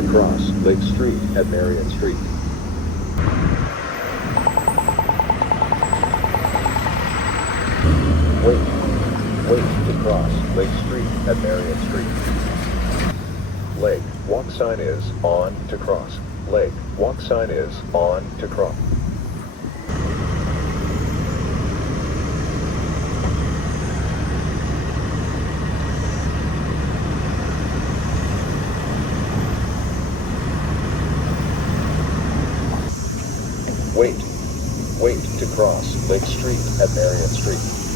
to cross Lake Street at Marion Street. Wait to cross Lake Street at Marion Street. Leg walk sign is on to cross. Leg walk sign is on to cross. Wait to cross Lake Street at Marion Street.